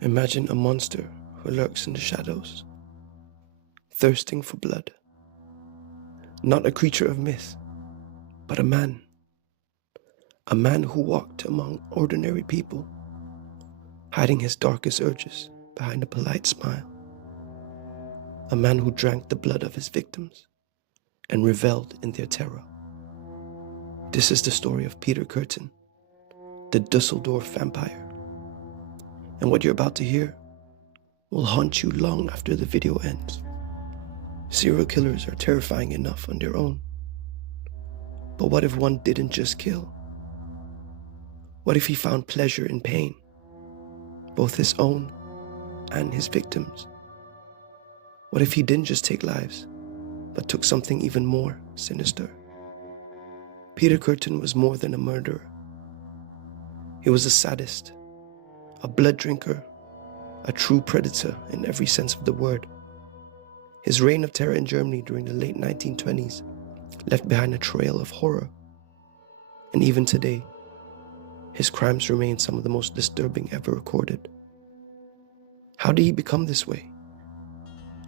Imagine a monster who lurks in the shadows, thirsting for blood. Not a creature of myth, but a man. A man who walked among ordinary people, hiding his darkest urges behind a polite smile. A man who drank the blood of his victims and reveled in their terror. This is the story of Peter Kürten, the Düsseldorf vampire. And what you're about to hear will haunt you long after the video ends. Serial killers are terrifying enough on their own. But what if one didn't just kill? What if he found pleasure in pain, both his own and his victims? What if he didn't just take lives, but took something even more sinister? Peter Kürten was more than a murderer. He was a sadist, a blood drinker, a true predator in every sense of the word. His reign of terror in Germany during the late 1920s left behind a trail of horror. And even today, his crimes remain some of the most disturbing ever recorded. How did he become this way?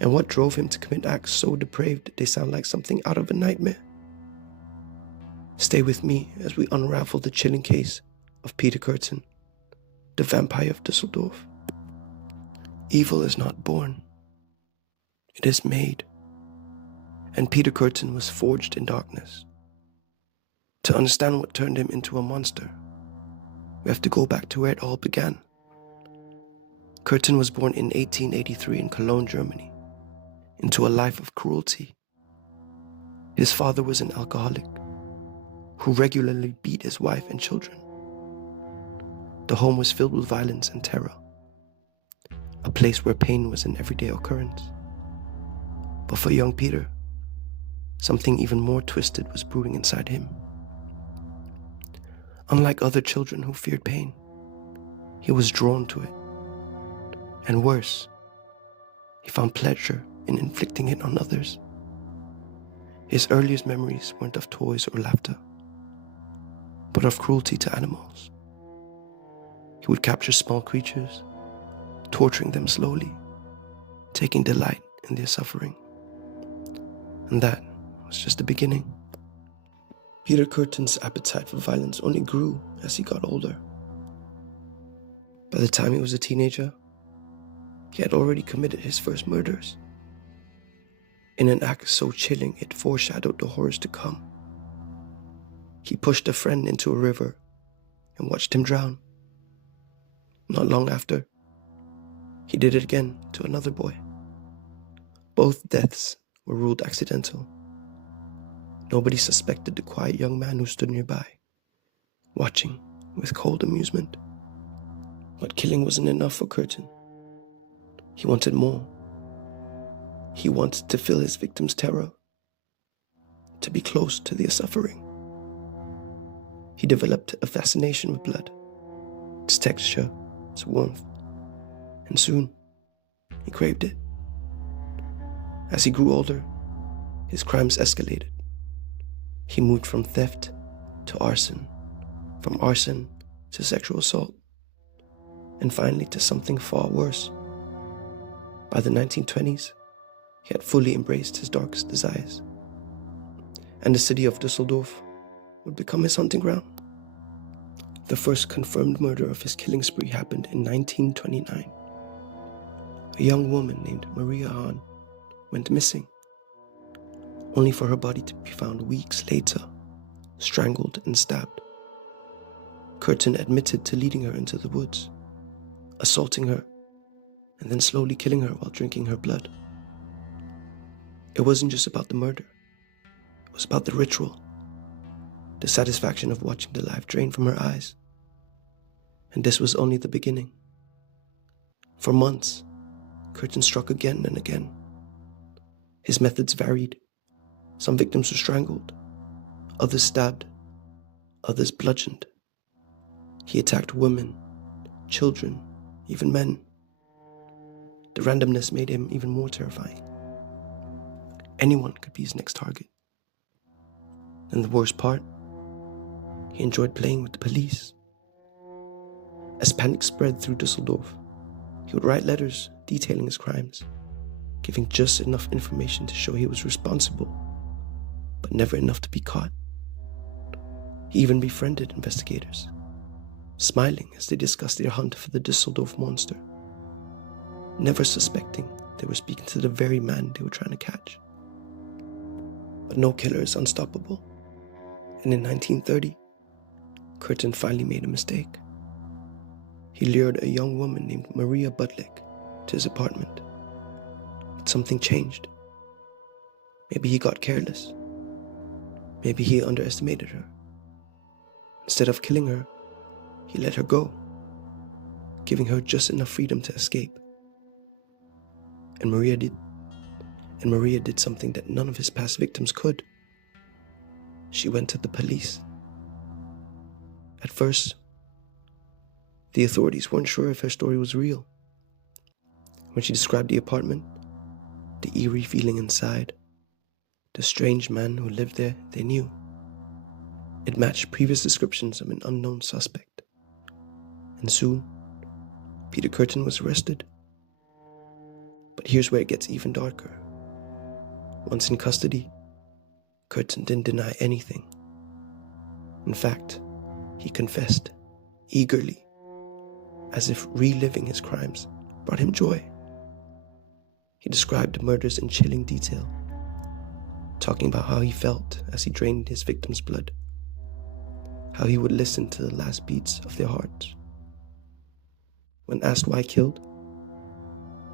And what drove him to commit acts so depraved they sound like something out of a nightmare? Stay with me as we unravel the chilling case of Peter Kürten, the vampire of Düsseldorf. Evil is not born, it is made. And Peter Kürten was forged in darkness. To understand what turned him into a monster, we have to go back to where it all began. Kürten was born in 1883 in Cologne, Germany, into a life of cruelty. His father was an alcoholic who regularly beat his wife and children. The home was filled with violence and terror, a place where pain was an everyday occurrence. But for young Peter, something even more twisted was brewing inside him. Unlike other children who feared pain, he was drawn to it. And worse, he found pleasure in inflicting it on others. His earliest memories weren't of toys or laughter, but of cruelty to animals. He would capture small creatures, torturing them slowly, taking delight in their suffering. And that was just the beginning. Peter Kürten's appetite for violence only grew as he got older. By the time he was a teenager, he had already committed his first murders, in an act so chilling it foreshadowed the horrors to come. He pushed a friend into a river and watched him drown. Not long after, he did it again to another boy. Both deaths were ruled accidental. Nobody suspected the quiet young man who stood nearby, watching with cold amusement. But killing wasn't enough for Kürten. He wanted more. He wanted to feel his victims' terror, to be close to their suffering. He developed a fascination with blood, its texture, its warmth, and soon he craved it. As he grew older, his crimes escalated. He moved from theft to arson, from arson to sexual assault, and finally to something far worse. By the 1920s, he had fully embraced his darkest desires, and the city of Düsseldorf would become his hunting ground. The first confirmed murder of his killing spree happened in 1929. A young woman named Maria Hahn went missing, only for her body to be found weeks later, strangled and stabbed. Kürten admitted to leading her into the woods, assaulting her, and then slowly killing her while drinking her blood. It wasn't just about the murder, it was about the ritual, the satisfaction of watching the life drain from her eyes. And this was only the beginning. For months, Kürten struck again and again. His methods varied. Some victims were strangled, others stabbed, others bludgeoned. He attacked women, children, even men. The randomness made him even more terrifying. Anyone could be his next target. And the worst part, he enjoyed playing with the police. As panic spread through Düsseldorf, He would write letters detailing his crimes, giving just enough information to show he was responsible, but never enough to be caught. He even befriended investigators, smiling as they discussed their hunt for the Düsseldorf monster, never suspecting they were speaking to the very man they were trying to catch. But no killer is unstoppable, and in 1930, Kurten finally made a mistake. He lured a young woman named Maria Budlik to his apartment. But something changed. Maybe he got careless. Maybe he underestimated her. Instead of killing her, he let her go, giving her just enough freedom to escape. And Maria did something that none of his past victims could. She went to the police. At first, the authorities weren't sure if her story was real. When she described the apartment, the eerie feeling inside, the strange man who lived there, they knew. It matched previous descriptions of an unknown suspect. And soon, Peter Kürten was arrested. But here's where it gets even darker. Once in custody, Kürten didn't deny anything. In fact, he confessed, eagerly, as if reliving his crimes brought him joy. He described the murders in chilling detail, talking about how he felt as he drained his victims' blood, how he would listen to the last beats of their hearts. When asked why he killed,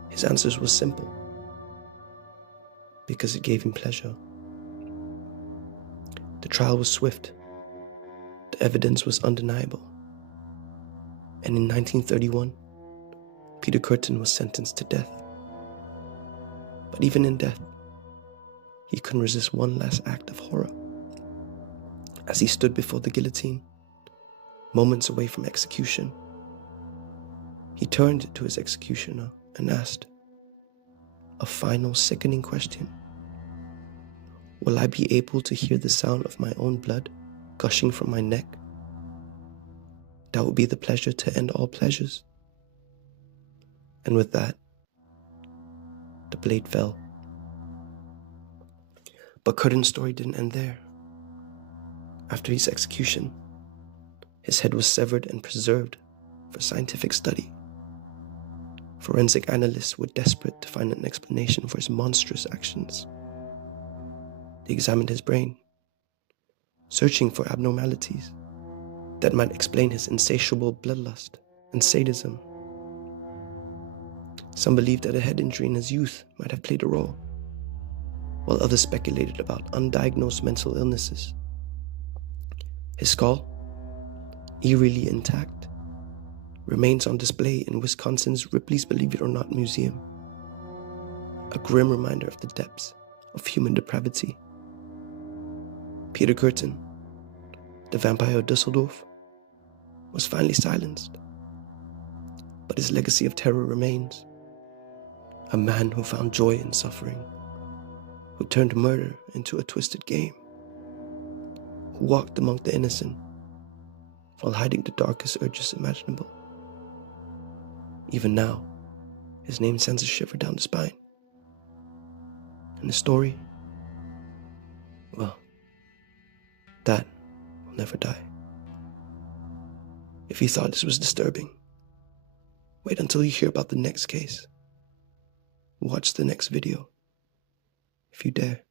his answers were simple: because it gave him pleasure. The trial was swift. The evidence was undeniable. And in 1931, Peter Kürten was sentenced to death. But even in death, he couldn't resist one last act of horror. As he stood before the guillotine, moments away from execution, he turned to his executioner and asked a final sickening question. Will I be able to hear the sound of my own blood gushing from my neck? That would be the pleasure to end all pleasures. And with that, the blade fell. But Kurten's story didn't end there. After his execution, his head was severed and preserved for scientific study. Forensic analysts were desperate to find an explanation for his monstrous actions. They examined his brain, searching for abnormalities that might explain his insatiable bloodlust and sadism. Some believed that a head injury in his youth might have played a role, while others speculated about undiagnosed mental illnesses. His skull, eerily intact, remains on display in Wisconsin's Ripley's Believe It or Not Museum, a grim reminder of the depths of human depravity. Peter Kürten, the vampire of Düsseldorf, was finally silenced, but his legacy of terror remains. A man who found joy in suffering, who turned murder into a twisted game, who walked among the innocent while hiding the darkest urges imaginable. Even now, his name sends a shiver down the spine. And the story, well, that will never die. If you thought this was disturbing, wait until you hear about the next case. Watch the next video, if you dare.